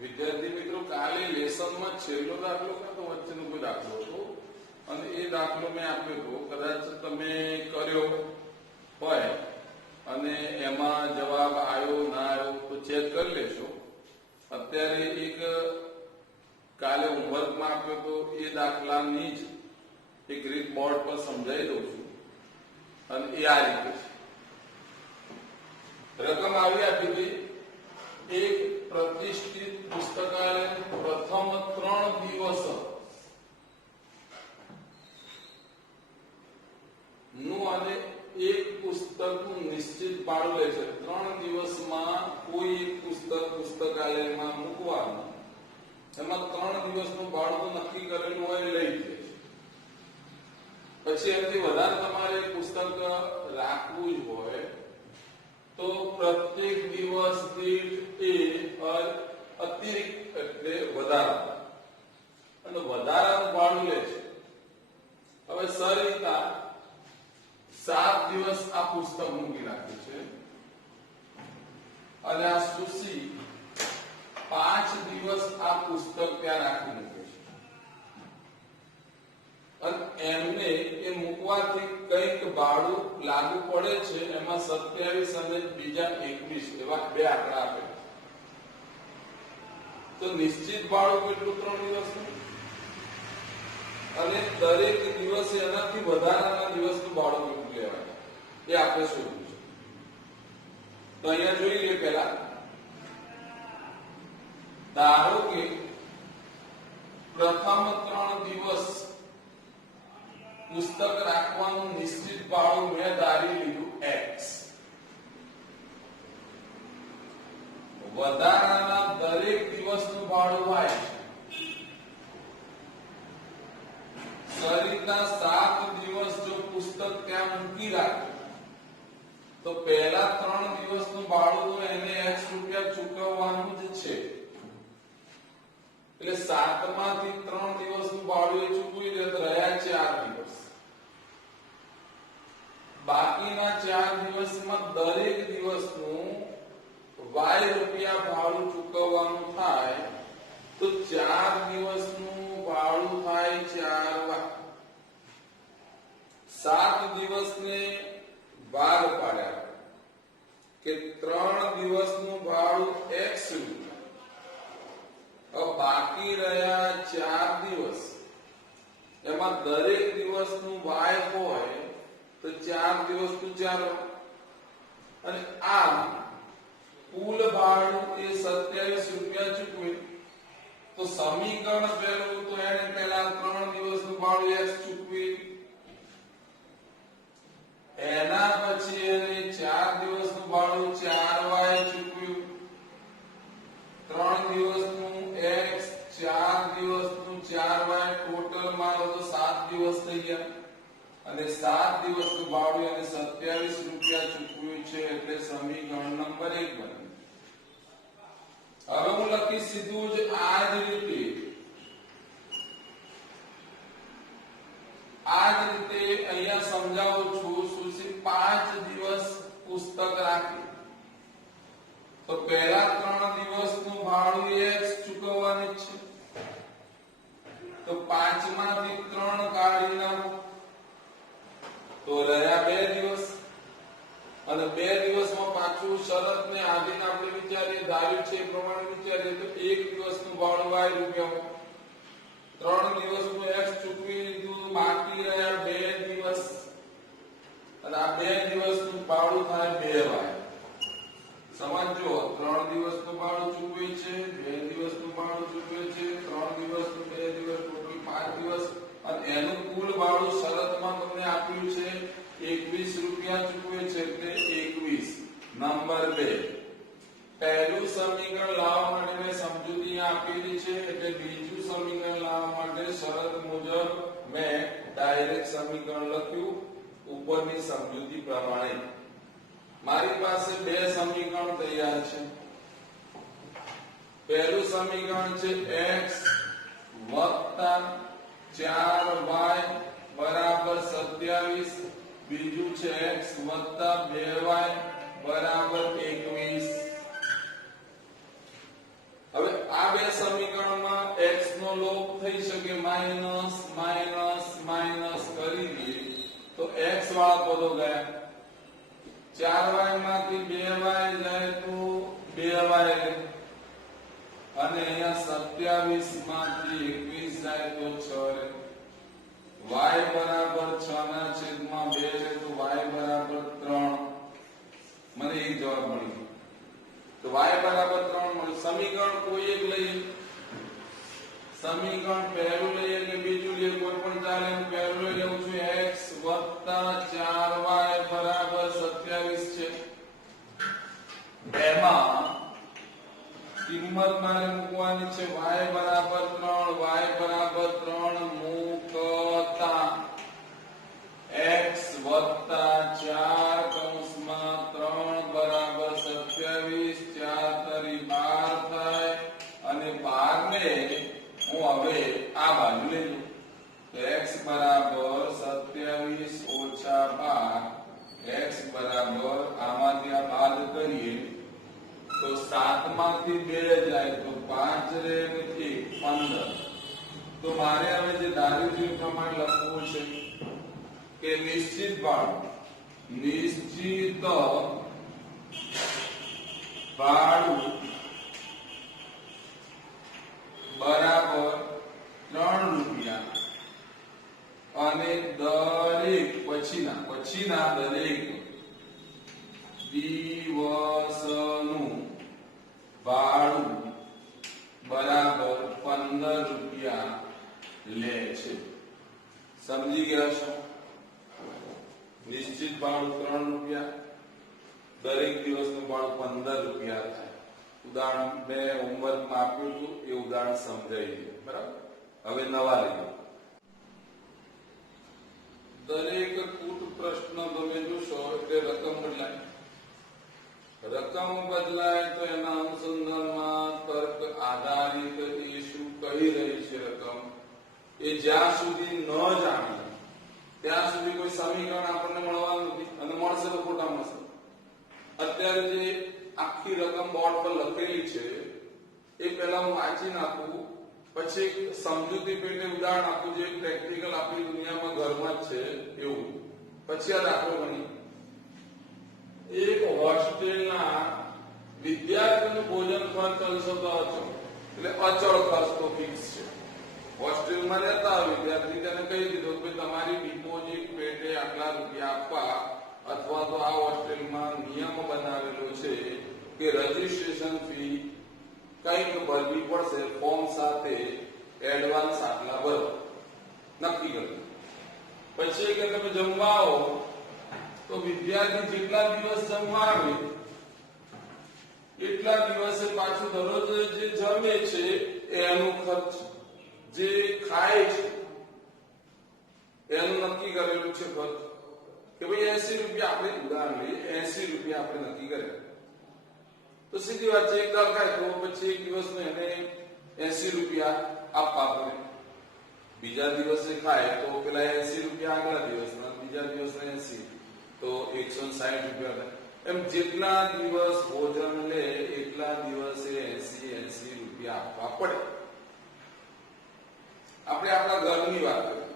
વિદ્યાર્થી મિત્રો, કાલે લેસનમાં છેલ્લો દાખલો કાં વચ્ચેનો કોઈ દાખલો હતો અને એ દાખલો મેં આપ્યો હતો. કદાચ તમે કર્યો હોય અને એમાં જવાબ આવ્યો ના આવ્યો તો ચેક કરી લેશો. અત્યારે એક કાલે હોમવર્કમાં આપ્યો તો એ દાખલાની જ એક રીત બોર્ડ પર સમજાવી દઉં છું અને એ આ રીતે છે. રકમ આવી આપી હતી. એક પ્રતિષ્ઠિત પુસ્તકાલય પ્રથમ 3 દિવસ નું અને એક પુસ્તકનું નિશ્ચિત ભાડું લે છે. 3 દિવસમાં કોઈ એક પુસ્તક પુસ્તકાલયમાં મૂકવાનું, એમાં 3 દિવસનું ભાડું નક્કી કરેલું હોય લઈ જાય છે. પછી એનાથી વધારે તમારે પુસ્તક રાખવું જ હોય તો પ્રત્યેક દિવસ દીઠ એ અતિરિક્ત એટલે વધારા અને વધારાનું ભાડું લે છે. હવે સરિતા 7 દિવસ આ પુસ્તક મૂકી નાખ્યું છે અને આ સુશી 5 દિવસ આ પુસ્તક ત્યાં રાખી મૂકે છે અને એમને એ મૂકવાથી કઈક ભાડું લાગુ પડે છે. એમાં 27 અને બીજા 21 એવા બે આંકડા આપે. તો નિશ્ચિત ભાડું કેટલું 3 દિવસનું અને દરેક દિવસે એનાથી વધારાના દિવસનું ભાડું કેટલું લેવાય એ આપણે શોધવું છે. તો અહીંયા જોઈ લઈએ. પહેલા ધારો કે પ્રથમ 3 દિવસ પુસ્તક રાખવાનું નિશ્ચિત ભાડું મેં ધારી લીધું x. વધારાના દરેક દિવસનું ભાડું y છે. સરિતા 7 દિવસ જો પુસ્તક ત્યાં મૂકી રાખે તો પહેલા 3 દિવસનું ભાડું તો એને x રૂપિયા ચૂકવવાનું જ છે. એટલે 7 માંથી 3 દિવસનું ભાડું એ ચૂકવી દે તો રહ્યા 4 દિવસ. બાકીના 4 દિવસમાં દરેક દિવસનું y રૂપિયા ભાડું ચૂકવવાનું થાય તો 4 દિવસનું ભાડું થાય 4y. 7 દિવસને 12 પાડ્યા કે 3 દિવસનું ભાડું x રૂપિયા. બાકી રહ્યા 4 દિવસ, એમાં દરેક દિવસનું y હોય તો 4 દિવસનું 4 અને આમ કુલ ભાડું એ 27 રૂપિયા ચૂકવે. તો સમીકરણ પહેલું તો એને પહેલા 3 દિવસનું ભાડું x ચૂકવી, એના પછી એને 4 દિવસનું ભાડું 4y ચૂકવ્યું, 3 દિવસનું x, 4 દિવસનું 4y, ટોટલ મારો તો 7 દિવસ થઈ ગયા અને 7 દિવસનું ભાડું એને 27 રૂપિયા ચૂકવ્યું છે. એટલે સમીકરણ નંબર 1 બને. હવે હું લખી સીધું જ આ જ રીતે અહીંયા સમજાવું છું. સુશી 5 દિવસ પુસ્તક રાખી તો પહેલા 3 દિવસનું ભાડું x ચૂકવવાનું છે. તો 5 માંથી 3 કાઢી નાખો તો રહ્યા 2 દિવસ અને 2 દિવસમાં પાછું શરત ને આધીન આપણે વિચારીએ, ધાર્યું છે એ પ્રમાણે વિચારીએ તો 1 દિવસનું ભાડું y રૂપિયા, 3 દિવસનું x ચૂકવી લીધું, બાકી રહ્યા 2 દિવસ અને આ 2 દિવસનું ભાડું થાય 2y. સમજો 3 દિવસનું ભાડું ચૂકવે છે, 2 દિવસનું ભાડું ચૂકવે છે, 3 દિવસનું 2 દિવસ, ટોટલ 5 દિવસ અને એનું કુલ ભાડું શરતમાં તમને આપ્યું છે 21 રૂપિયા ચૂકવે છે. એટલે 21 નંબર 2. પહેલું સમીકરણ લાવવા માટે મેં સમજૂતી આપેલી છે એટલે બીજું સમીકરણ લાવવા માટે શરત મુજબ મેં ડાયરેક્ટ સમીકરણ લખ્યું ઉપરની સમજૂતી પ્રમાણે. મારી પાસે 2 સમીકરણ તૈયાર છે. પહેલું સમીકરણ છે x વત્તા 4y બરાબર 27, બીજું છે x વત્તા 2y બરાબર 21. હવે આ બે સમીકરણમાં x નો લોપ થઈ શકે, માઇનસ માઇનસ માઇનસ કરી દઈએ તો x વાળા પદો ગયા. 4y માંથી 2y જાય તો 2y રહે અને અહીંયા 27 માંથી 21 જાય તો 6 રહે. y બરાબર 6 ના છેદમાં 2 રહે તો y બરાબર 3. મને એક જવાબ મળી ગયો. તો y બરાબર 3 મળ્યું. સમીકરણ કોઈ એક લઈએ, સમીકરણ પહેલું લઈએ કે બીજું લઈએ કોઈ પણ ચાલે. હું પહેલું લઈ લઉં છું. x 4y બરાબર 27 છે. એમાં કિંમત મારે મૂકવાની છે. y બરાબર 3, y બરાબર 3 મૂકતા x 4 કૌંસમાં 3 બરાબર 27, 4 તરી 12 થાય અને 12 ને હું હવે આ બાજુ લઈ લઉં. x બરાબર 27 ઓછા 12, x બરાબર આમાંથી આ બાદ કરીએ તો 7 માંથી 2 જાય તો 5 રહે અને 1 15. તો મારે હવે જે દારિદ્ર્ય પ્રમાણ લખવું છે કે નિશ્ચિત ભાડું બરાબર 3 રૂપિયા અને દરેક પછીના દરેક દિવસનું ભાડું બરાબર 15 રૂપિયા લે છે. સમજી ગયા છો? નિશ્ચિત ભાડું 3 રૂપિયા, દરેક દિવસનું ભાડું 15 રૂપિયા થાય. ઉદાહરણ મેં હોમવર્કમાં આપ્યું હતું એ ઉદાહરણ સમજાઈ ગયું. બરાબર. હવે નવા લઈએ. દરેક કૂટ પ્રશ્ન તમે જોશો એટલે રકમ બદલાય. રકમ બદલાય તો એના અનુસંધાનમાં તર્ક આધારિત એ શું કહી રહી છે રકમ, એ જ્યાં સુધી ન જાણીએ ત્યાં સુધી કોઈ સમીકરણ આપણને મળવાનું નથી. અને મળશે તો ખોટા મળશે. અત્યારે જે આખી રકમ બોર્ડ પર લખેલી છે એ પહેલા હું વાંચી નાખું, પછી સમજૂતી પેટે ઉદાહરણ આપું જે પ્રેક્ટિકલ આપણી દુનિયામાં ઘરમાં જ છે એવું. પછી આ દાખલો બની એક હોસ્ટેલના વિદ્યાર્થીનું ભોજન ખર્ચ અલસો તો અચળ, એટલે અચળ ખર્ચ તો ફિક્સ છે. હોસ્ટેલમાં રહેતા વિદ્યાર્થી તેને કહી દીધું કે તમારી ડિપોઝિટ પેટે આટલા રૂપિયા આપવા, અથવા તો આ હોસ્ટેલમાં નિયમ બનાવેલો છે કે રજીસ્ટ્રેશન ફી કંઈક ભરવી પડશે, ફોર્મ સાથે એડવાન્સ આટલા ભરો, નક્કી કર્યું. પછી કે તમે જમવા આવો તો વિદ્યાર્થી જેટલા દિવસ જમવા આવે એટલા દિવસે પાછું દરરોજ જે જમે છે એનું ખર્ચ, જે ખાય છે એનું નક્કી કરેલું છે ખર્ચ કે ભાઈ 80 રૂપિયા આપણે ઉદાહરણ લઈએ, 80 રૂપિયા આપણે નક્કી કર્યા. તો સીધી વાત છે, એક દાળ ખાય તો પછી એક દિવસનો એને 80 રૂપિયા આપવા પડે. બીજા દિવસે ખાય તો પેલા 80 રૂપિયા આગલા દિવસના, બીજા દિવસના 80 તો 160 રૂપિયા થાય. એમ જેટલા દિવસ ભોજન લે એટલા દિવસે 80 રૂપિયા આપવા પડે. આપણે આપણા ઘરની વાત કરીએ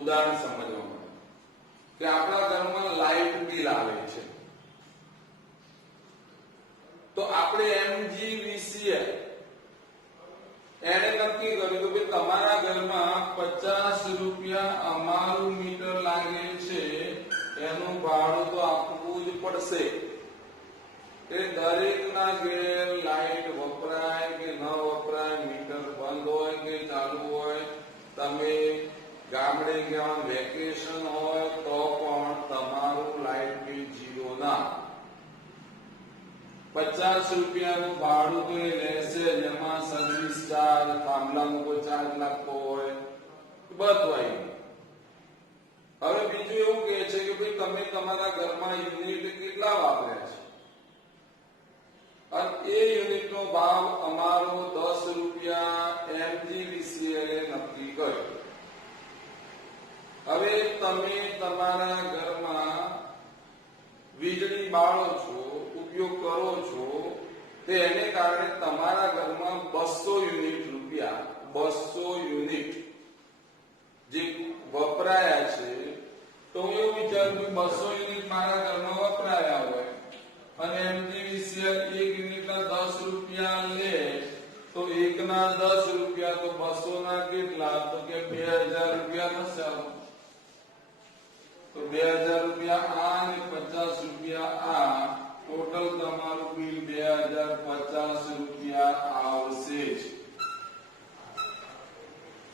ઉદાહરણ સમજવા માટે કે આપણા ઘરમાં લાઇટ બિલ આવે છે તો આપણે MGVCL એને નક્કી કર્યું કે તમારા ઘરમાં 50 રૂપિયા અમારું મીટર લાગે છે એનું ભાડું તો આપવું જ પડશે. એ દરેકના ઘેર લાઇટ વપરાય કે ન વપરાય, મીટર બંધ હોય કે ચાલુ હોય, તમે ગામડે ગયા વેકેશન હોય તો પણ તમારું લાઇટ બિલ 0 ના. 50 રૂપિયાનું ભાડું તો એ રહેશે, જેમાં સર્વિસ ચાર્જ, થાંભલાનો કોઈ ચાર્જ લાગતો હોય બધું આવી. હવે બીજું એવું કહે છે કે ભાઈ તમે તમારા ઘરમાં યુનિટ કેટલા વાપર્યા છે અને એ યુનિટનો ભાવ અમારો 10 રૂપિયા MGVCL નક્કી કર્યો. હવે તમે તમારા ઘરમાં વીજળી બાળો છો, ઉપયોગ કરો છો, તેને કારણે તમારા ઘરમાં 200 યુનિટ રૂપિયા 200 યુનિટ જે વપરાયા છે, તો હું એવું વિચારું કે 200 યુનિટ મારા ઘરમાં વપરાયા હોય અને એમજીવીસીએલ 1 યુનિટના 10 રૂપિયા લે, તો એકના 10 રૂપિયા, તો 200 ના કેટલા? તો કે 2000 રૂપિયા થશે. તો 2000 રૂપિયા આ અને 50 રૂપિયા આ, ટોટલ તમારું બિલ 2050 રૂપિયા આવશે જ.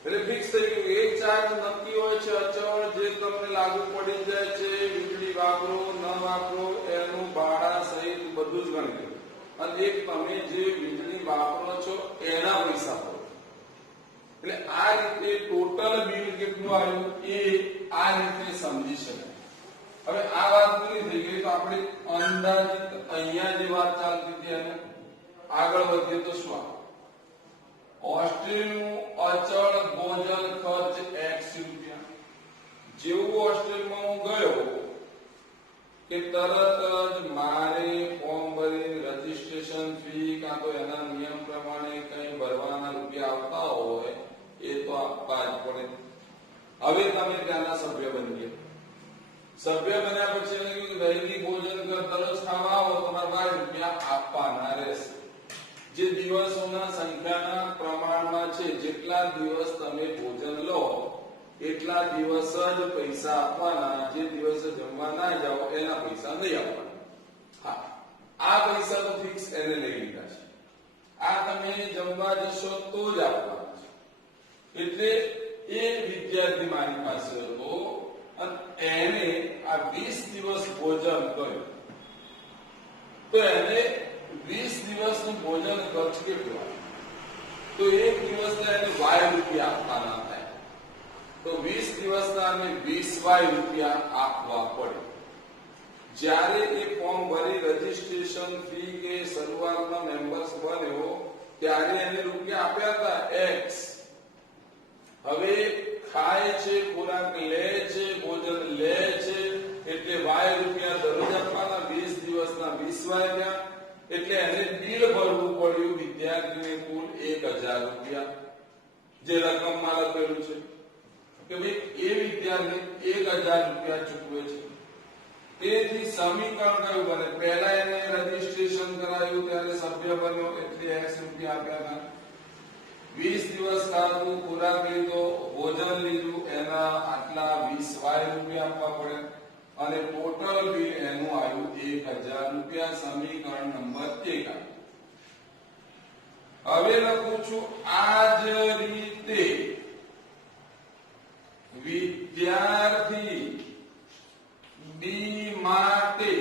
એટલે ફિક્સ થઈ ગયું. એક ચાર્જ નક્કી હોય છે, અચળ, જે તમને લાગુ પડી જાય છે. વીજળી વાપરો ન વાપરો એનું ભાડા સહિત બધું જ ગણતરી. અને એક તમે જે વીજળી વાપરો છો એના પૈસા ભરો. એટલે આ રીતે ટોટલ બિલ કેટલું આવ્યું એ આ રીતે સમજી શકાય. હવે આ વાત પૂરી થઈ ગઈ, તો આપણે અંદાજિત અહીંયા જે વાત ચાલતી હતી અને આગળ વધીએ તો શું આવે? હોસ્ટેલનું અચળ ભોજન ખર્ચ x રૂપિયા. જેવું હોસ્ટેલમાં હું ગયો કે તરત જ મારે ફોર્મ ભરી રજીસ્ટ્રેશન ફી કાં તો એના નિયમ પ્રમાણે કઈ ભરવાના રૂપિયા આવતા હોય એ તો આપવા જ પડે. હવે તમે ત્યાંના સભ્ય બની ગયા. સભ્ય બન્યા પછી એને કીધું દૈનિક ભોજન દરરોજ ખાવા આવો, તમારે 12 રૂપિયા આપવાના રહેશે. જે દિવસોના સંખ્યાના પ્રમાણમાં છે, જેટલા દિવસ તમે ભોજન લો એટલા દિવસ જ પૈસા આપવાના. જે દિવસે જમવા ના જાઓ એના પૈસા નહીં આપવાના. હા, આ પૈસા તો ફિક્સ એને લઈ લીધા છે. આ તમે જમવા જશો તો જ આપવાના છે. એટલે એ વિદ્યાર્થી મારી પાસે હતો અને એને આ 20 દિવસ ભોજન કર્યું, તો એને 20 દિવસનું ભોજન ખર્ચ કેટલો આવે? તો એક દિવસના એને y રૂપિયા આપવાના થાય. તો 20 દિવસના અમે 20y રૂપિયા આપવા પડે. જ્યારે એ ફોર્મ ભરી રજીસ્ટ્રેશન ફી કે શરૂઆતમાં મેમ્બર્સ બન્યો ત્યારે એને રૂપિયા આપ્યા હતા x. હવે ખાય છે, ખોરાક લે છે, ભોજન લે છે, એટલે y રૂપિયા દરરોજ આપવાના. 20 દિવસના 20y થયા. એટલે એને બિલ ભરવું પડ્યું વિદ્યાર્થીને કુલ 1000 રૂપિયા. જે રકમમાં લખેલું છે કે ભાઈ એ વિદ્યાર્થી 1000 રૂપિયા ચૂકવે છે. તેથી સમીકરણ કયું બને? પહેલા એને રજીસ્ટ્રેશન કરાયું ત્યારે સભ્ય બન્યો એટલે x રૂપિયા આપ્યા. 20 દિવસ ખાધું, ખોરાક લીધો, ભોજન લીધું, એના આટલા 20y રૂપિયા આપવા પડે. અને ટોટલ બિલ એનું આવ્યું 1000 રૂપિયા. સમીકરણ નંબર 1. હવે લખું છું આ જ રીતે વિદ્યાર્થી બી માટે,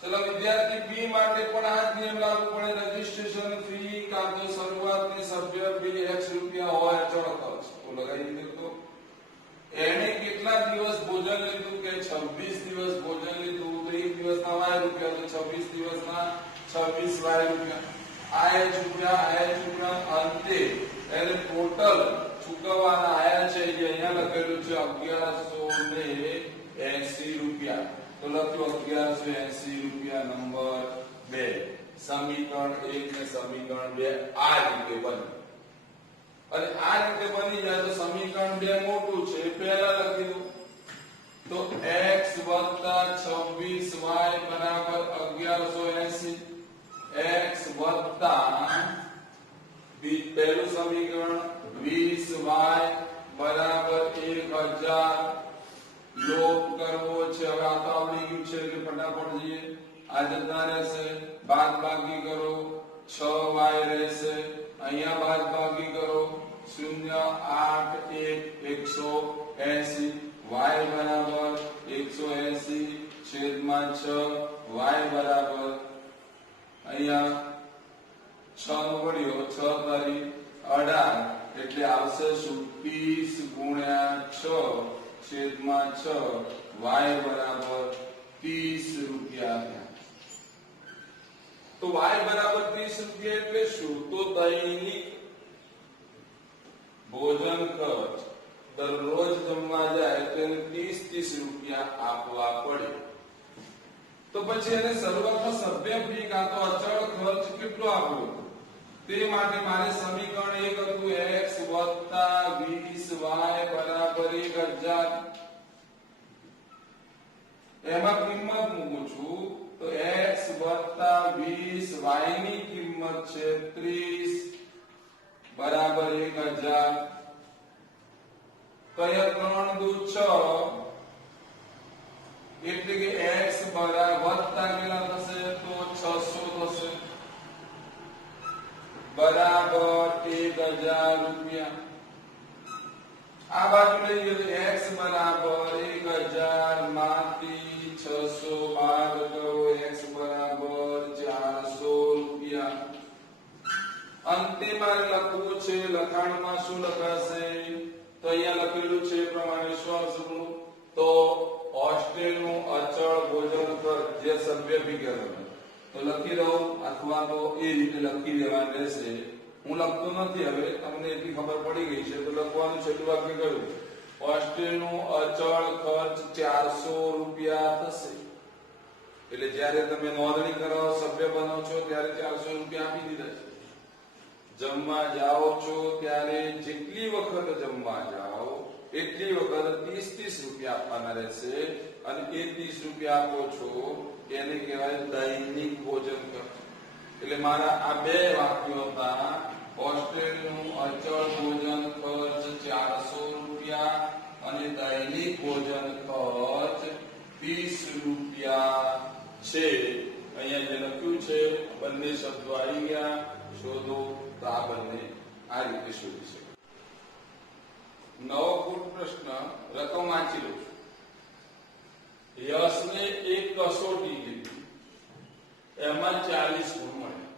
ચલો વિદ્યાર્થી બી માટે પણ આ જ નિયમ લાગુ પડે. રજીસ્ટ્રેશન ફી કાં તો શરૂઆતની સભ્ય બી x રૂપિયા હોય, અચળ ખર્ચ તો લગાવી દીધો. એને કેટલા દિવસ ભોજન લીધું? કે 26 દિવસ ભોજન લીધું. તો એક દિવસના y રૂપિયા, તો 26 દિવસના 26y રૂપિયા. આ h રૂપિયા અંતે એને ટોટલ ચૂકવવાના આયા છે જે અહીંયા લખેલું છે 1180 રૂપિયા. તો લખ્યું 1180 રૂપિયા નંબર 2. સમીકરણ 1 ને સમીકરણ 2 આ રીતે બને. અને આ રીતે બની જાય તો સમીકરણ 2 મોટું છે, પહેલા લખી દો. તો x + 26y બરાબર 1180. x + પહેલું સમીકરણ 20y બરાબર 1000. લોપ કરવો છે. હવે આ તો આવડી ગયું છે એટલે ફટાફટ જઈએ. આ જતા રહેશે, બાદબાકી કરો, 6y રહેશે. અહીંયા બાદબાકી કરો, 0 8 1 180. y બરાબર 180 છેદમાં 6. y બરાબર અહીંયા 6 નો વડ્યો 6 તારી 18 એટલે આવશે શું? 30 ગુણ્યા 6 છેદમાં 6. y બરાબર 30 રૂપિયા. તો y બરાબર 30 રૂપિયા એટલે શું? તો દૈનિક ભોજન ખર્ચ દરરોજ જમવા જાય તો એને 30 રૂપિયા આપવા પડે. તો તો પછી એને શરૂઆતમાં સભ્ય ફી કાં તો અચળ ખર્ચ કેટલો આપવો તે માટે મારે સમીકરણ એક હતું x + 20y બરાબર 1000 એમાં કિંમત મૂકું છું તો x + 20y ની કિંમત છે 30 બરાબર 1000 તો અહીંયા 3 દુ 6 એટલે કે x બરાબર વત્તા કેટલા થશે તો 600 થશે બરાબર 1000 રૂપિયા આ બાજુ લઈએ તો x બરાબર 1000 માંથી 600 બાદ કરો x બરાબર 400 રૂપિયા અંતે મારે લખવું છે લખાણમાં શું લખાશે તો અહીંયા લખેલું છે એ પ્રમાણે શું તો હોસ્ટેલનું અચળ ભોજન ખર્ચ જે સભ્ય ફી કહેવાય તો લખી દઉં અથવા તો એ રીતે લખી દેવાનું રહેશે હું લખતો નથી હવે તમને એટલી ખબર પડી ગઈ છે તો લખવાનું છેલ્લું વાક્ય કરું હોસ્ટેલનું અચળ ખર્ચ 400 રૂપિયા થશે એટલે જ્યારે તમે નોંધણી કરો સભ્ય બનો છો ત્યારે 400 રૂપિયા આપી દીધા છે જમવા જાઓ છો ત્યારે જેટલી વખત જમવા જાઓ એટલી વખત 30 રૂપિયા આપવાના રહેશે અને એ 30 રૂપિયા આપો છો એને કહેવાય દૈનિક ભોજન ખર્ચ એટલે મારા આ બે વાક્યો હતા હોસ્ટેલનું અચળ ભોજન ખર્ચ 400 રૂપિયા અને દૈનિક ભોજન ખર્ચ 20 રૂપિયા છે અહીંયા જે લખ્યું છે બંને શબ્દો આવી ગયા શોધો તો આ બંને આ રીતે શોધી શકો નવો ફૂટ પ્રશ્ન રકમ વાંચી લો યશને એક કસોટી લીધી એમાં 40 ગુણ મળ્યા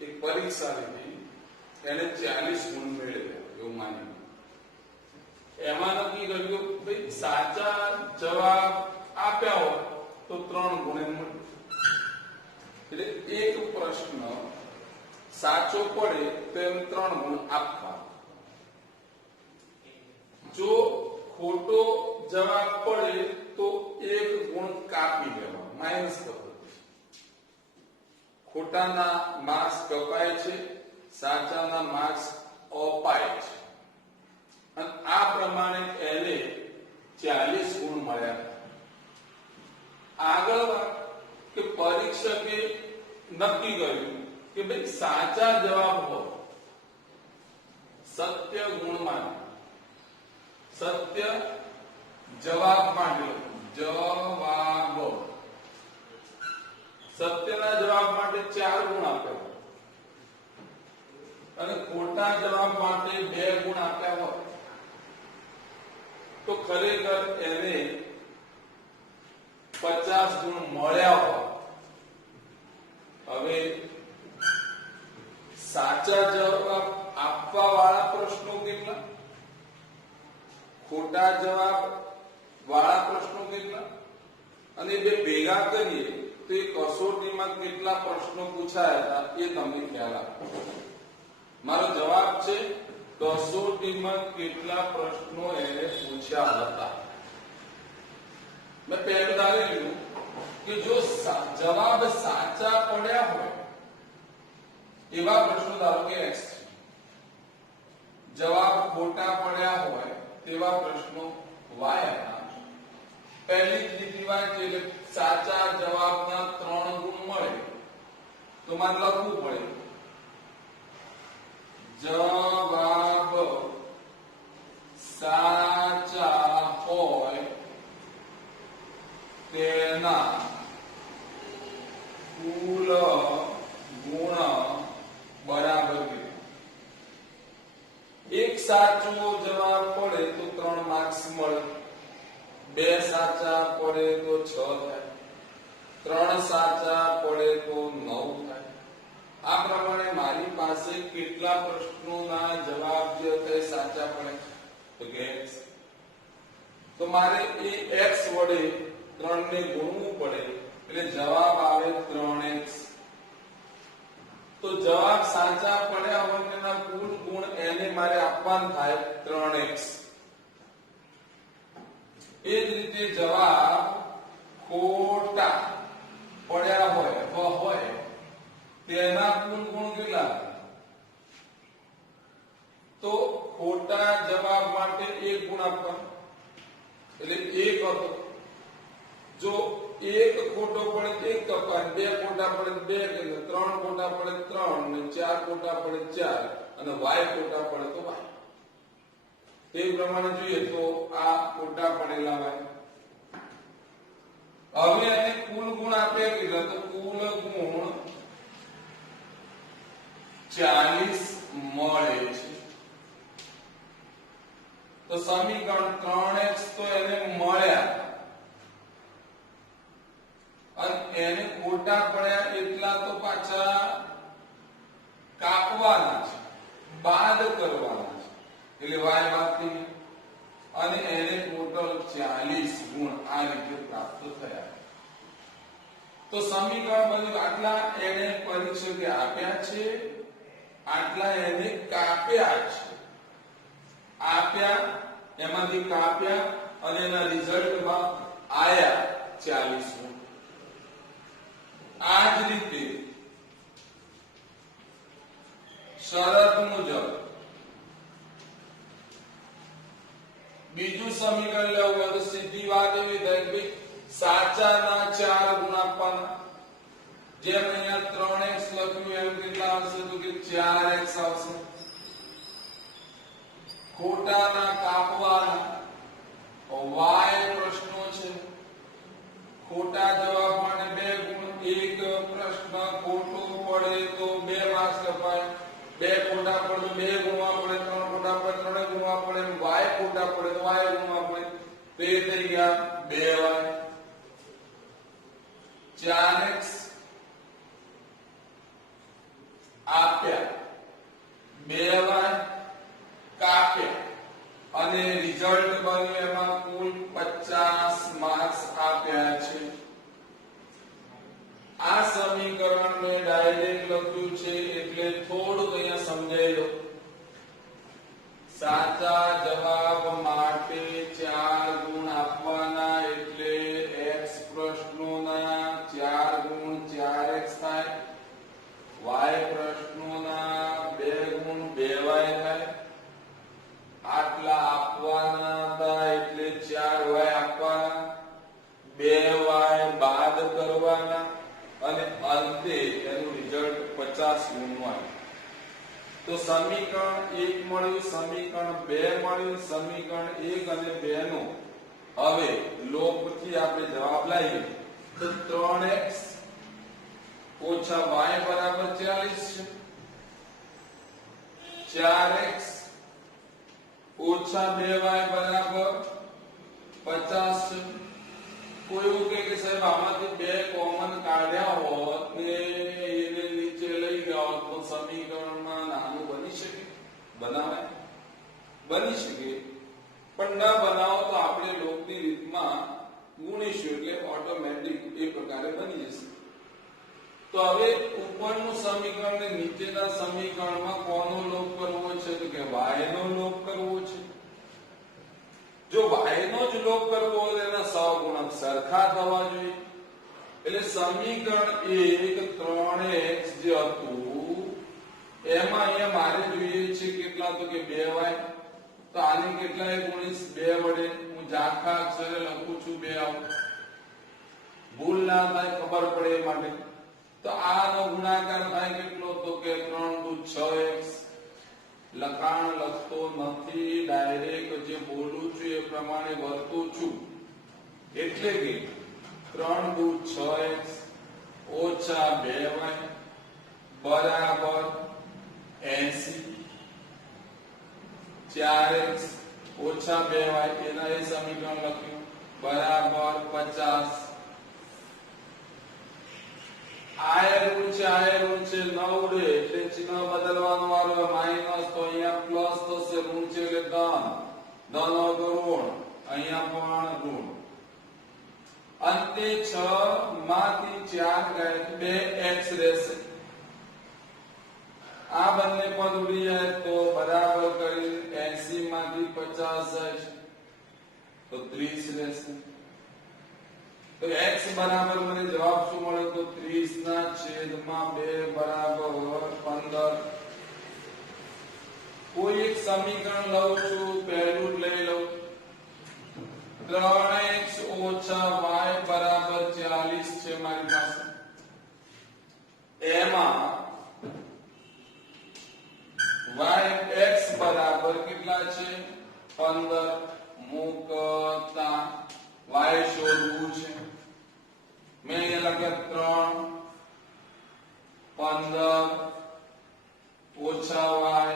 એક પરીક્ષા લીધી એને 40 ગુણ મેળવ્યા એવું માની એમાં નક્કી કર્યું ભાઈ સાચા જવાબ આપ્યા હોય તો 3 ગુણ એમ મળે એટલે એક પ્રશ્ન સાચો પડે તો એમ 3 ગુણ આપવા જો ખોટો જવાબ પડે તો 1 ગુણ કાપી લેવા માઈનસ પદ્ધતિ ખોટાના માર્ક્સ કપાય છે સાચાના માર્ક્સ અપાય છે અને આ પ્રમાણે એને 40 ગુણ મળ્યા આગળ કે પરીક્ષકે નક્કી કર્યું કે ભાઈ સાચા જવાબ હોય સત્ય ગુણમાં સત્ય જવાબ માટે જવાબ સત્યના જવાબ માટે 4 ગુણ આપ્યા અને ખોટા જવાબ માટે 2 ગુણ આપ્યા હોય તો ખરેખર એને 50 ગુણ મળ્યા હોય હવે સાચા જવાબ આપવા વાળા પ્રશ્નો કેટલા ખોટા જવાબ વાળા પ્રશ્નો કેટલા અને બે ભેગા કરીએ તો એ કસોટીમાં કેટલા પ્રશ્નો પૂછાયા હતા એ તમને ખ્યાલ આપો મારો જવાબ છે કસોટીમાં કેટલા પ્રશ્નો એને પૂછ્યા હતા મેં પહેલું ધારી લીધું કે જો જવાબ સાચા પડ્યા હોય એવા પ્રશ્નો ધારો કે x જવાબ ખોટા પડ્યા હોય તેવા પ્રશ્નો y હતા પહેલી જ લીટી વાંચી એટલે સાચા જવાબના 3 ગુણ મળે તો મારે લખવું પડે જવાબ સાચા હોય તેના કુલ ગુણ બરાબર એક સાચો જવાબ પડે તો 3 માર્ક્સ મળે 2 સાચા પડે તો 6 થાય 3 સાચા પડે તો 9 થાય આ પ્રમાણે મારી પાસે કેટલા પ્રશ્નોના જવાબ જે હતા સાચા પડે તો કે x તો મારે એ x વડે 3 ને ગુણવું પડે એટલે જવાબ આવે 3x તો જવાબ સાચા પડ્યા હોય તેના કુલ ગુણ એને મારે આપવાનું થાય 3x એ જ રીતે જવાબ ખોટા પડ્યા હોય તેના કુલ ગુણ કેટલા? તો ખોટા જવાબ માટે 1 ગુણ આપવાનો એટલે 1 હતો. જો 1 ખોટો પડે 1 કપાય, 2 ખોટા પડે 2 એટલે 3 ખોટા પડે 3 અને 4 ખોટા પડે 4 અને y ખોટા પડે તો y. તે પ્રમાણે જોઈએ તો આ ખોટા પડેલા y. હવે એને કુલ ગુણ આપ્યા કેટલા? તો કુલ ગુણ 40 મળે છે. તો સમીકરણ 3x તો એને મળ્યા અને એને ખોટા પડ્યા એટલા તો પાછા કાપવાના છે, બાદ કરવાના છે એટલે y બાદ થઈ ગયા અને એને ટોટલ 40 ગુણ આ રીતે પ્રાપ્ત થયા. તો સમીકરણ બન્યું આટલા એને પરીક્ષકે આપ્યા છે, આટલા એને કાપ્યા છે. આપ્યા એમાંથી કાપ્યા અને એના રિઝલ્ટમાં આયા 40 ગુણ. આ જ રીતે શરત મુજબ બીજું સમીકરણ લેવું હોય તો સીધી વાત એવી થાય કે સાચાના 4 ગુણ આપવાના. જેમ અહીંયા 3x લખ્યું એમ કેટલા આવશે? તો કે 4x આવશે. ખોટાના કાપવાના y પ્રશ્નો છે. ખોટા જવાબ માટે 2 ગુણ. એક પ્રશ્ન ખોટો પડે તો 2 માર્ક્સ કપાય, 2 ખોટા પડે તો 2 ગુણવા પડે, 3 ખોટા પડે 3 ગુણવા પડે, y ખોટા પડે તો y ગુણવા પડે. તો એ થઈ ગયા 2y. 4x આપ્યા, 2y કાપ્યા અને રિઝલ્ટ બન્યું એમાં કુલ 50 માર્ક્સ આપ્યા છે. આ સમીકરણ મેં ડાયરેક્ટ લખ્યું છે એટલે થોડું અહીંયા સમજાઈ દો. સાચા જવાબ માટે 4 ગુણ આપવાના એટલે x પ્રશ્નોના 4 ગુણ 4x થાય, y પ્રશ્નોના 2 ગુણ 2y થાય. આટલા આપવાના હતા એટલે 4y આપવાના, 2y બાદ કરવાના અને અંતે એનું રિઝલ્ટ 50 ગુણનું આવ્યું. તો સમીકરણ 1 મળ્યું, સમીકરણ 2 મળ્યું, સમીકરણ 1 અને 2 નો હવે લોપથી આપણે જવાબ લાવીએ તો 3x ઓછા y બરાબર 40 છે. 4x ઓછા 2y બરાબર 50 છે. કોઈ એવું કે સાહેબ આમાંથી 2 કોમન કાઢ્યા હોત ને એને નીચે લઈ ગયા હોત તો સમીકરણમાં નાનું બની શકે? બનાવાય? બની શકે, પણ ના બનાવો તો આપણે લોકની રીતમાં ગુણીશું એટલે ઓટોમેટિક એ પ્રકારે બની જશે. તો હવે ઉપરનું સમીકરણ ને નીચેના સમીકરણમાં કોનો લોપ કરવો છે? તો કે y નો લોપ કરવો છે. જો y નો જ લોપ કરવો હોય એના સહગુણક સરખા થવા જોઈએ. એટલે સમીકરણ 1 3x જે હતું એમાં અહીંયા મારે જોઈએ છે કેટલા? તો કે 2y. તો આને કેટલાય ગુણીશ? 2 વડે. હું ઝાંખા અક્ષરે લખું છું 2 આવું, ભૂલ ના થાય ખબર પડે એ માટે. તો આનો ગુણાકાર થાય કેટલો? તો કે 3 દુ 6x. લખાણ લખતો નથી, ડાયરેક્ટ જે બોલું છું એ પ્રમાણે વર્તું છું. એટલે કે 3 દુ 6x ઓછા 2y બરાબર 80. 4x ઓછા 2y એના એ સમીકરણ લખ્યું બરાબર 50. આ ઋણ છે 9 ઉડે એટલે ચિહ્ન બદલવાનું વારો માઈનસ, તો અહીંયા પ્લસ થશે. ઋણ છે એટલે ધન તો ઋણ, અહીંયા પણ ઋણ. અંતે 6 માંથી 4 ગયા 2x રહેશે. આ બંને પદ ઉડી જાય તો બરાબર કરી 80 માંથી 50 જાય છે તો 30 રહેશે. તો x બરાબર મને જવાબ શું મળ્યો તો 30 ના છેદમાં 2 બરાબર 15. કોઈ એક સમીકરણ લઉં છું, પહેલું જ લઈ લઉં. 3x ઓછા y બરાબર 40 છે મારી પાસે. એમાં x બરાબર કેટલા છે 15 મૂકતા y શોધવું છે. મેં અહીંયા લખ્યા 3 15 ઓછા y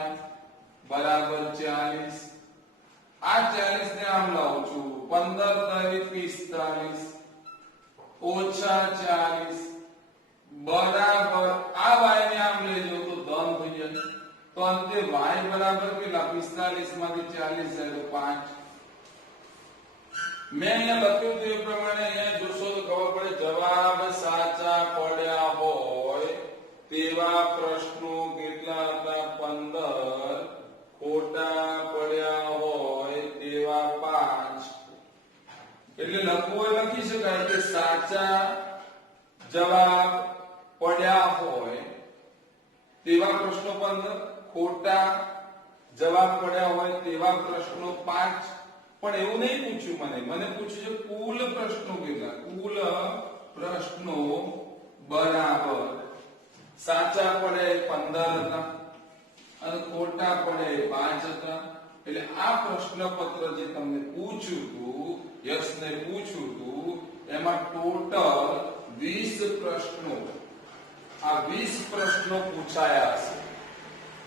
બરાબર 40. આ 40 ને આમ લાવું છું 15 તારી 45 ઓછા 40 બરાબર આ y ને આમ લઈ જાઉં તો ધન થઈ જાય. તો અંતે y બરાબર કેટલા 45 માંથી 40 જાય તો 5. મેં અહીંયા લખ્યું તો એ પ્રમાણે અહીંયા જોશો તો ખબર પડે જવાબ સાચા પડ્યા હોય તેવા પ્રશ્નો કેટલા હતા 15, ખોટા પડ્યા હોય તેવા 5. એટલે લખવું હોય લખી શકાય કે સાચા જવાબ પડ્યા હોય તેવા પ્રશ્નો 15, ખોટા જવાબ પડ્યા હોય તેવા પ્રશ્નો 5. પણ એવું નહીં પૂછ્યું, મને પૂછ્યું છે કુલ પ્રશ્નો કેટલા. કુલ પ્રશ્નો બરાબર સાચા પડે 15 હતા અને ખોટા પડે 5 હતા. એટલે આ પ્રશ્નપત્ર જે તમને પૂછ્યું હતું, યશને પૂછ્યું હતું, એમાં ટોટલ 20 પ્રશ્નો, આ 20 પ્રશ્નો પૂછાયા હશે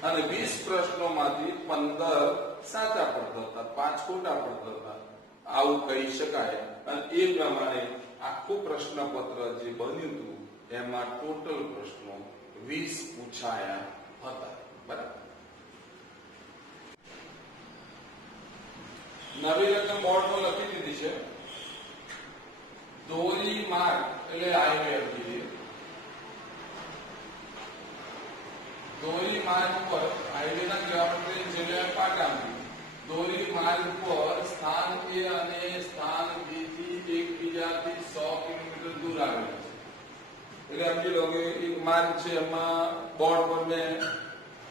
અને 20 પ્રશ્નોમાંથી 15 સાચા પડતા હતા, 5 ખોટા પડતા હતા. આવું કહી શકાય. અને એ પ્રમાણે આખું પ્રશ્નપત્ર જે બન્યું હતું એમાં ટોટલ પ્રશ્નો 20 પૂછાયા હતા. બરાબર. નવી રકમ બોર્ડમાં લખી દીધી છે. ધોરી માર્ગ એટલે હાઈવે હતી. ધોરી માર્ગ પર હાઈવે ના કિલોમીટર જગ્યાએ પાટામાં ધોરી માર્ગ પર સ્થાન A અને સ્થાન B થી એકબીજાથી 100 કિલોમીટર દૂર આવેલા છે. એટલે સમજી લો કે એક માર્ગ છે, એમાં બોર્ડ પર મેં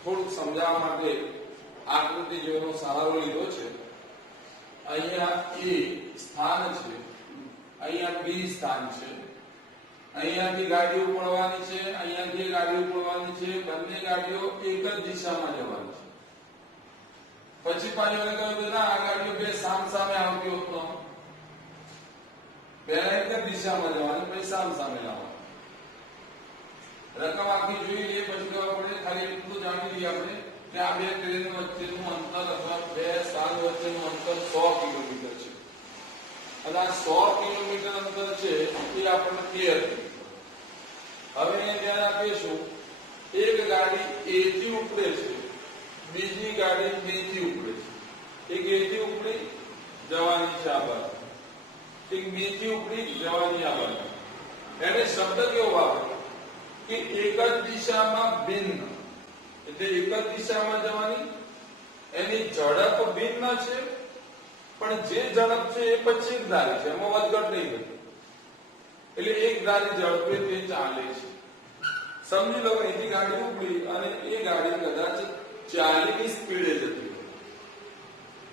થોડુંક સમજાવવા માટે આકૃતિ જેવો સહારો લીધો છે. અહીંયા A સ્થાન છે, અહીંયા B સ્થાન છે. અહીંયાથી ગાડીઓ ઉપડવાની છે, અહીંયાથી ગાડીઓ ઉપડવાની છે. બંને ગાડીઓ એક જ દિશામાં જવાની છે. પછી પાછું એને કહ્યું કે ના, આ ગાડીઓ બે સામસામે આવતી હોત તો પહેલા એક જ દિશામાં જવાની, પછી સામસામે લાવવાની. રકમ આખી જોઈ લઈએ પછી ખબર પડે. ખાલી એટલું જાણી લઈએ આપણે કે આ બે ટ્રેન વચ્ચેનું અંતર અથવા બે સ્થાન વચ્ચેનું અંતર 100 કિલોમીટર છે. અને આ 100 કિલોમીટર અંતર છે એ આપણને ક્લિયર છે. હવે ધ્યાન આપીશું, એક ગાડી A થી ઉપડે છે, બીજી ગાડી B થી ઉપડે છે. એક A થી ઉપડી જવાની છે આ બાજુ, એક B થી ઉપડી જવાની આ બાજુ. એને શબ્દ કેવો વાપર્યો કે એક જ દિશામાં ભિન્ન, એટલે એક જ દિશામાં જવાની. એની ઝડપ ભિન્ન છે, પણ જે ઝડપ છે એ પછી એક ધારી છે, એમાં વધઘટ નહીં થતી. એટલે એક ધારી ઝડપે તે ચાલે છે. સમજી લો કે અહીંથી ગાડી ઉપડી અને એ ગાડી કદાચ 40 ની સ્પીડે જતી હોય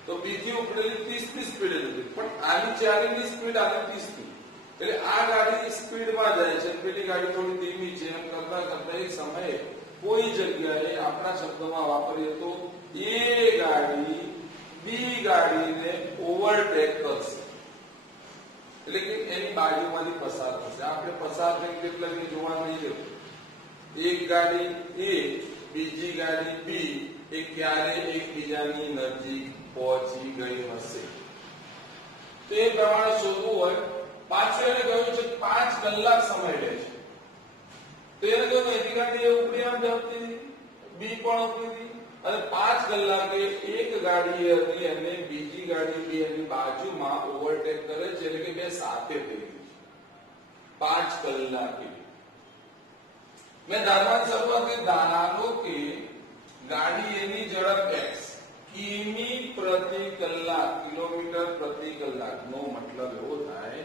તો B થી ઉપડેલી 30 ની સ્પીડે જતી, પણ આની 40 ની સ્પીડ, આની 30 ની. એટલે આ ગાડી સ્પીડમાં જાય છે, પેલી ગાડી થોડી ધીમી છે. એમ કરતા કરતા એક સમયે કોઈ જગ્યાએ આપણા શબ્દોમાં વાપરીએ તો એ ગાડી બી ગાડીને ઓવરટેક કરશે, એટલે કે એની બાજુમાંથી પસાર થશે. આપણે પસાર થઈ કેટલા જોવા નહીં જવું. એક ગાડી A બીજી ગાડી B એ ક્યારે એકબીજાની નજીક પહોંચી ગઈ હશે. તો એ પ્રમાણે શોધવું હોય. પાછળ એને કહ્યું છે 5 કલાક સમય લે છે. તો એને કહ્યું એક ગાડી એ ઉપડી આમ જતી, B પણ ઉપડી અને 5 કલાકે એક ગાડી હતી અને બીજી ગાડી B એની બાજુમાં ઓવરટેક કરે છે, એટલે કે બે સાથે થઈ ગઈ છે 5 કલાકે. મેં ધારવાની શરૂઆત કરી, ધારો કે ગાડી એની ઝડપ x કિમી પ્રતિ કલાક, કિલોમીટર પ્રતિ કલાક નો મતલબ એવો થાય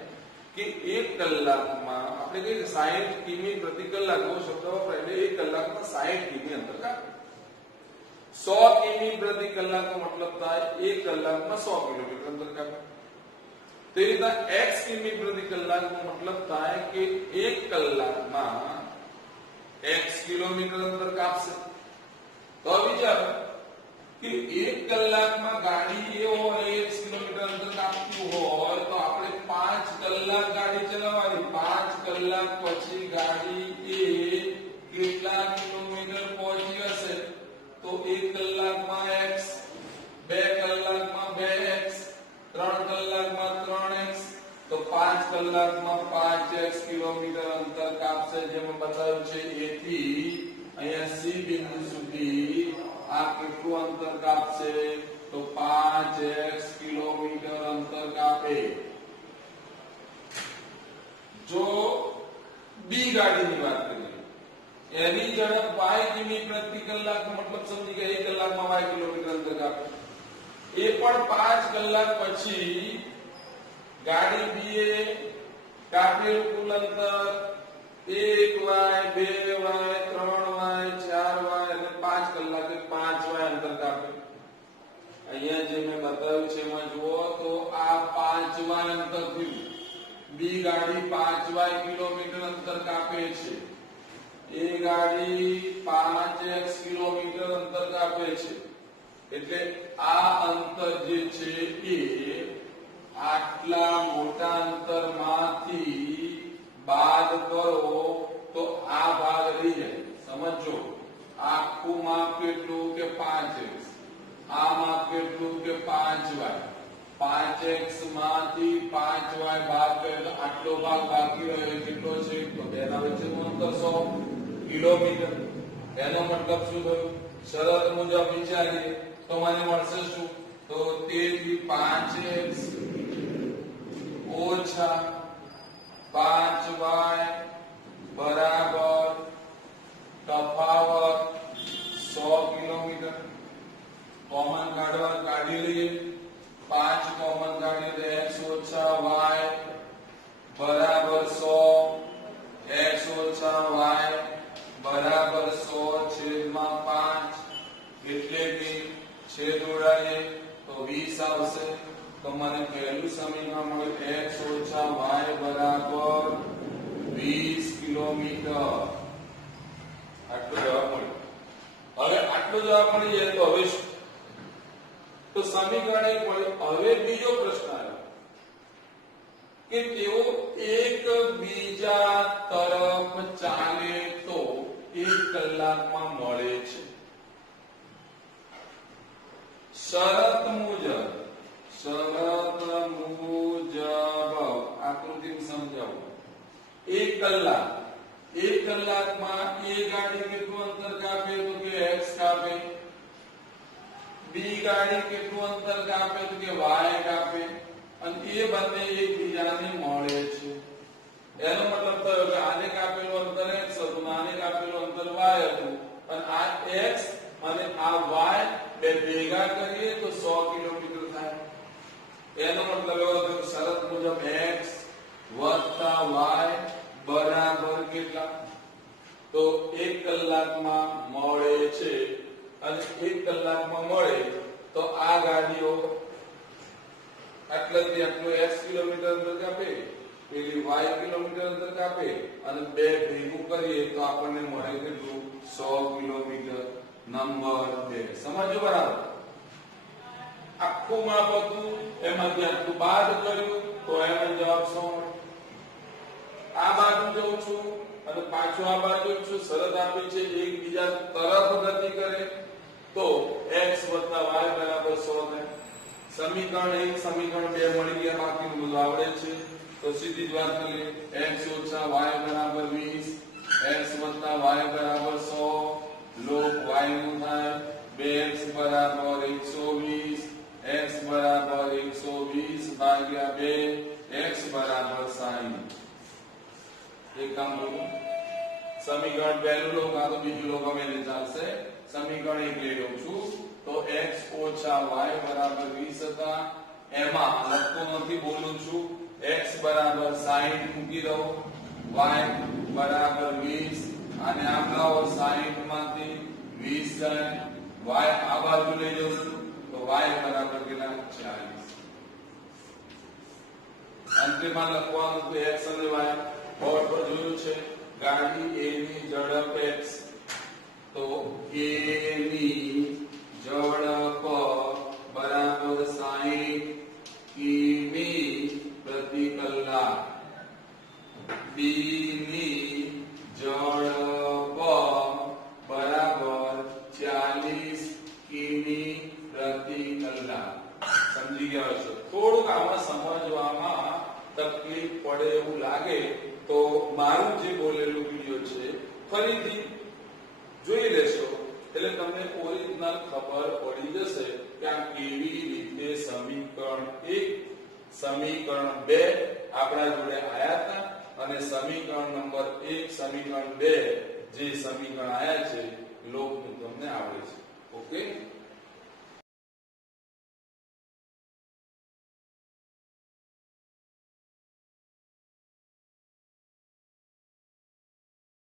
કે 1 કલાકમાં આપણે કહીએ 60 કિમી પ્રતિ કલાક એવો શબ્દ વપરાય એટલે 1 કલાકમાં 60 કિમી અંતર કાપે 100 કિમી પ્રતિ કલાકનો મતલબ થાય 1 કલાકમાં 100 કિલોમીટર અંતર કાપે તે રીતે x કિમી પ્રતિ કલાકનો મતલબ થાય કે 1 કલાકમાં x કિલોમીટર અંતર કાપશે તો વિચારો કે 1 કલાકમાં ગાડી એ હોય 1 કિલોમીટર અંતર કાપતું હોય તો આપણે 5 કલાક ગાડી ચલાવવાની 5 કલાક પછી ગાડી એ કેટલા કિલોમીટર પહોંચી હશે તો 1 કલાકમાં x 2 કલાકમાં 2x 3 કલાકમાં 3x તો 5 કલાકમાં 5x કિલોમીટર અંતર કાપશે જેમ બતાવ્યું છે a થી અહીંયા c બિંદુ સુધી આ કેટલું અંતર કાપશે તો 5x કિલોમીટર અંતર કાપે જો b ગાડીની વાત કરીએ એની ઝડપ y કિમી પ્રતિ કલાક મતલબ સમજી ગયા 1 કલાકમાં y કિલોમીટર અંતર કાપે એ પણ 5 કલાક પછી ગાડી b એ કાપેલ કુલ અંતર 1y 2y 3y 4y અને 5 કલાકે 5y અંતર કાપે અહીંયા જે મેં બતાવ્યું છે એમાં જુઓ તો આ 5y અંતર થયું b ગાડી 5y કિલોમીટર અંતર કાપે છે એ ગાડી 5x કિલોમીટર અંતર કાપે છે એટલે આ અંતર જે છે એ આટલા મોટા અંતરમાંથી બાદ કરો તો આ ભાગ રહી જાય સમજો આખું માપ કેટલું કે 5x આ માપ કેટલું કે 5y 5x માંથી 5y ભાગ કર્યો તો આટલો ભાગ બાકી રહ્યો કેટલો છે તો તેના વચ્ચેનું અંતર 100 કિલોમીટર એનો મતલબ શું થયું શરત મુજબ વિચારીએ તો મને મળશે શું તો તેથી 5x ઓછા 5y બરાબર તફાવત 100 કિલોમીટર કોમન કાઢી લઈએ 5 કોમન કાઢીએ તો x ઓછા y બરાબર 100 x ઓછા y બરાબર 100 છેદમાં 5 એટલે કે છેદ ઉડાડીએ તો 20 આવશે તો મને પહેલું સમીકરણ મળ્યું x ઓછા y બરાબર 20 કિલોમીટર આટલો જવાબ મળ્યો હવે આટલો જવાબ મળી જાય તો હવે શું તો સમીકરણ એક મળ્યું હવે બીજો પ્રશ્ન આવ્યો કે તેઓ એકબીજા તરફ ચાલે તો 1 કલાકમાં મળે છે શરત મુજબ આકૃતિમાં સમજાવું 1 કલાકમાં એ ગાડી કેટલું અંતર કાપે તો કે x કાપે બી ગાડી કેટલું અંતર કાપે તો કે y કાપે અને એ બંને એકબીજાને મળે છે એનો મતલબ થયો કે આને કાપેલું અંતર x હતું આને કાપેલું અંતર y હતું અને આ x અને આ y બે ભેગા કરીએ તો 100 કિલોમીટર થાય એનો મતલબ એવો થયો શરત મુજબ x y બરાબર કેટલા તો 1 કલાકમાં મળે છે અને 1 કલાકમાં મળે તો આ ગાડીઓ આટલાથી આટલું x કિલોમીટર અંતર કાપે પેલી y કિલોમીટર અંતર કાપે અને બે ભેગું કરીએ તો આપણને મળે કેટલું 100 કિલોમીટર નંબર 2 સમજો બરાબર આખું માપ હતું એમાંથી આટલું બાદ કર્યું તો એનો જવાબ શું મળે આ બાજુ જઉં છું અને પાછું આ બાજુ છું શરત આપી છે એકબીજા તરફ ગતિ કરે તો x y બરાબર 100 થાય સમીકરણ 1 સમીકરણ 2 મળી ગયા બાકીનું બધું આવડે છે તો સીધી જ વાત કરીએ x y બરાબર 20 x y બરાબર 100 લોપ y નું થાય 2x બરાબર 120 x બરાબર 120 ભાગ્યા 2 x બરાબર 60 એક કામ કરું સમીકરણ પહેલું લો કાં તો બીજું લો ગમે તે ચાલશે સમીકરણ 1 લઈ લઉં છું તો x y બરાબર 20 હતા એમાં લખતો નથી બોલું છું x બરાબર 60 મૂકી દો, y બરાબર 20 અને આમ લાવો 60 માંથી 20 જાય, y આ બાજુ લઈ જઉં છું તો y બરાબર કેટલા 40. અંતિમમાં લખવાનું તો x અને y. બોર્ડ પર જોયું છે ગાડી a ની ઝડપ x, તો a ની ઝડપ બરાબર 60 કિમી પ્રતિ કલાક, b ની ઝડપ બરાબર 40 કિમી પ્રતિ કલાક. સમજી ગયા છો? થોડુંક આમાં સમજવામાં તકલીફ પડે એવું લાગે તો મારું જે બોલેલું વિડિયો છે ફરીથી જોઈ લેશો એટલે તમને ઓરિજિનલ ખબર પડી જશે કે આ કેવી રીતે સમીકરણ 1 સમીકરણ 2 આપણા જોડે આયા હતા અને સમીકરણ નંબર 1 સમીકરણ 2 જે સમીકરણ આયા છે લોકનું તમને આવડે છે. ઓકે.